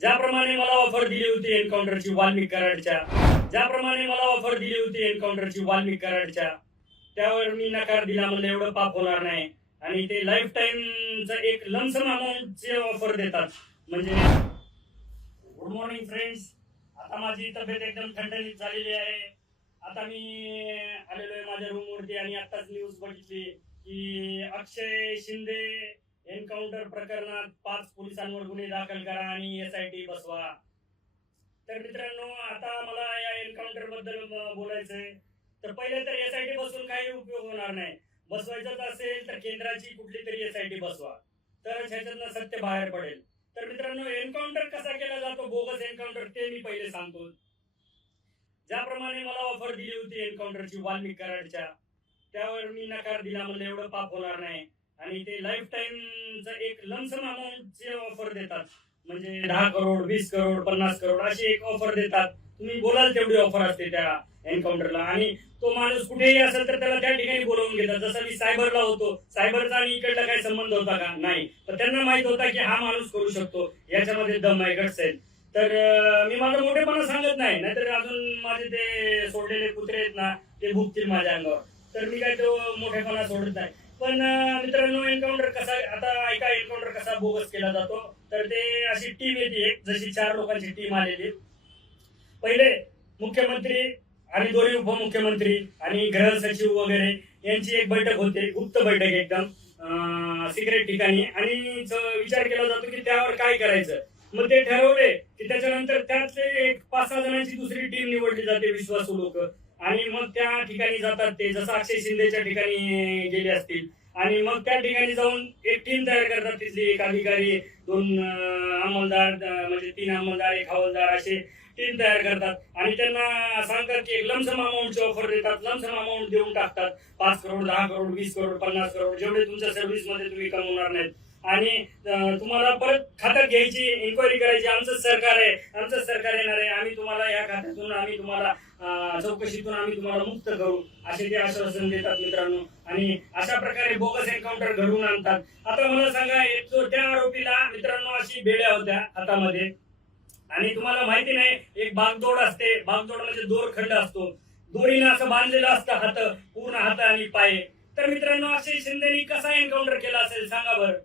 ज्याप्रमाणे मला ऑफर दिली होती एन्काउंटरची वाल्मिक कराडच्या, ज्याप्रमाणे मला ऑफर दिली होती एन्काउंटरची वाल्मिक कराडच्या, त्यावर मी नकार दिला. म्हणलं एवढं पाप होणार नाही. आणि ते लाईफ टाइमचं एक लमसम अमाऊंटचे ऑफर देतात. म्हणजे गुड मॉर्निंग फ्रेंड्स. आता माझी तब्येत एकदम ठणठणीत झालेली आहे. आता मी आलेलो आहे माझ्या रूमवरती आणि आत्ताच न्यूज बघितली की अक्षय शिंदे एन्काउंटर प्रकरणात 5 पोलिसांवर गुन्हे दाखल करा आणि SIT बसवा. तर मित्रांनो, आता मला या एन्काउंटर बद्दल बोलायचंय. तर पहिले तर SIT बसून काही उपयोग होणार नाही. बसवायचंच असेल तर केंद्राची कुठली तरी SIT बसवा, तरच ह्याच्यातनं सत्य बाहेर पडेल. तर मित्रांनो, एन्काउंटर कसा केला जातो, बोगस एन्काउंटर, ते मी पहिले सांगतो. ज्याप्रमाणे मला ऑफर दिली होती एन्काउंटरची वाल्मिक कराडच्या, त्यावर मी नकार दिला. म्हणलं एवढं पाप होणार नाही. आणि ते लाईफ टाइमचं एक लमसम अमाऊंटचे ऑफर देतात. म्हणजे 10 करोड, 20 करोड, 50 करोड अशी एक ऑफर देतात. तुम्ही बोलाल तेवढी ऑफर असते त्या एन्काउंटरला. आणि तो माणूस कुठेही असेल तर त्याला त्या ठिकाणी बोलावून घेतात. जसं मी सायबरला होतो, सायबरचा आणि इकडला काही संबंध होता का? नाही. तर त्यांना माहित होता की हा माणूस करू शकतो, याच्यामध्ये दम आहे, गट्स आहेत. तर मी माझा मोठेपणा सांगत नाही, नाहीतर अजून माझे ते सोडलेले कुत्रे आहेत ना, ते भुकतील माझ्या अंगावर. तर मी काय तो मोठेपणा सोडत नाही. पण मित्रांनो, एन्काउंटर कसा, आता ऐका एन्काउंटर कसा बोगस केला जातो. तर ते अशी टीम येते, एक जशी 4 लोकांची टीम आलेली. पहिले मुख्यमंत्री आणि दोन्ही उपमुख्यमंत्री आणि गृह सचिव वगैरे यांची एक बैठक होते, गुप्त बैठक, एकदम सिक्रेट ठिकाणी. आणि विचार केला जातो की त्यावर काय करायचं. मग ते ठरवले की त्याच्यानंतर त्यातले 5-6 जणांची दुसरी टीम निवडली जाते, विश्वासू लोक. आणि मग त्या ठिकाणी जातात ते, जसं अक्षय शिंदेच्या ठिकाणी गेले असतील. आणि मग त्या ठिकाणी जाऊन एक टीम तयार करतात. तिथली एक अधिकारी, 2 अंमलदार, म्हणजे 3 अंमलदार, 1 हवालदार, असे टीम तयार करतात. आणि त्यांना सांगतात की एक लमसम अमाऊंटची ऑफर देतात. लमसम अमाऊंट देऊन टाकतात. 5 करोड, 10 करोड, 20 करोड, 50 करोड, जेवढे तुमच्या सर्व्हिसमध्ये तुम्ही कमवणार नाहीत. आणि तुम्हाला परत खात्यात घ्यायची, इन्क्वायरी करायची, आमचंच सरकार आहे, आमचंच सरकार येणार आहे, आम्ही तुम्हाला या खात्यातून, आम्ही तुम्हाला चौकशीतून आम्ही तुम्हाला मुक्त करू, असे ते आश्वासन देतात मित्रांनो. आणि अशा प्रकारे बोगस एन्काउंटर घडवून आणतात. आता मला सांगा, त्या आरोपीला मित्रांनो अशी बेड्या होत्या हातामध्ये. आणि तुम्हाला माहिती नाही, एक बागदोड असते. बागदोड म्हणजे दोरखंड असतो, दोरीनं असं बांधलेलं असतं हात, पूर्ण हात आणि पाय. तर मित्रांनो, अक्षय शिंदेनी कसा एन्काउंटर केला असेल सांगा बरं.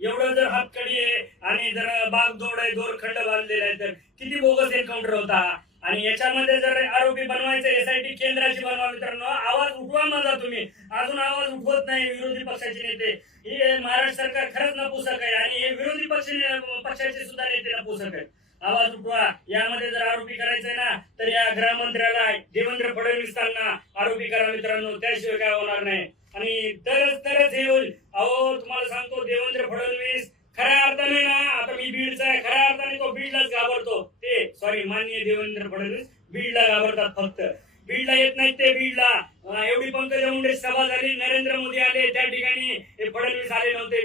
एवढं जर हातकडी आहे आणि जर बागदोड आहे, दोरखंड बांधलेला आहे, तर किती बोगस एन्काउंटर होता. आणि याच्यामध्ये जर आरोपी बनवायचं, SIT केंद्राची बनवा मित्रांनो. आवाज उठवा माझा तुम्ही. अजून आवाज उठवत नाही विरोधी पक्षाचे नेते. हे महाराष्ट्र सरकार खरंच नपुसक आहे आणि हे विरोधी पक्षाचे सुद्धा नेते नपुसक आहेत. आवाज उठवा. यामध्ये जर आरोपी करायचंय ना, तर या गृहमंत्र्याला, देवेंद्र फडणवीसांना आरोपी करा मित्रांनो. त्याशिवाय काय होणार नाही. आणि तरच हे होईल. अहो, तुम्हाला सांगतो, देवेंद्र फडणवीस खऱ्या अर्थाने ना, आता मी बीडचा आहे, खऱ्या अर्थाने तो बीडलाच घाबरतो. ते सॉरी, माननीय देवेंद्र फडणवीस बीडला घाबरतात फक्त. बीडला येत नाहीत ते बीडला. एवढी पंकजा मुंडे सभा झाली, नरेंद्र मोदी आले, त्या ठिकाणी हे फडणवीस आले नव्हते.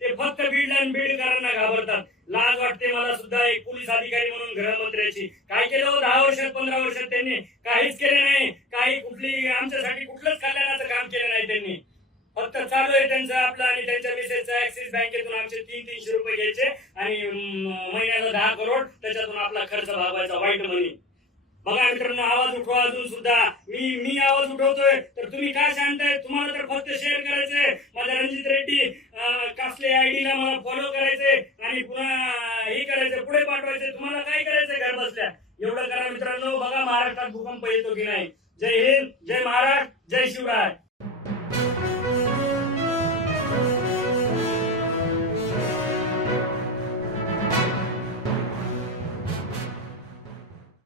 ते फक्त बीडला आणि बीडकरांना घाबरतात. लाज वाटते मला सुद्धा एक पोलीस अधिकारी म्हणून गृहमंत्र्याची. काय केलं हो 10 वर्षात, 15 वर्षात त्यांनी? काहीच केले नाही. काही कुठली आमच्यासाठी कुठलंच कल्याणाचं काम केलं नाही त्यांनी. फक्त चालू आहे त्यांचं आपलं आणि त्यांच्या मिसेसचं ऍक्सिस बँकेतून आमचे 300-300 रुपये घ्यायचे आणि महिन्याला 10 करोड, त्याच्यातून आपला खर्च भागवायचा, वाईट मनी. बघा मित्रांनो, आवाज उठवा. अजून सुद्धा मी आवाज उठवतोय, तर तुम्ही काय सांगताय? तुम्हाला तर फक्त शेअर करायचंय. माझ्या रणजित रेड्डी कासले ID ला मला फॉलो करायचंय आणि पुन्हा हे करायचं, पुढे पाठवायचंय. तुम्हाला काय करायचंय घर बसल्या? एवढं करा मित्रांनो. बघा महाराष्ट्रात भूकंप येतो की नाही. जय हिंद, जय महाराष्ट्र, जय शिवराय.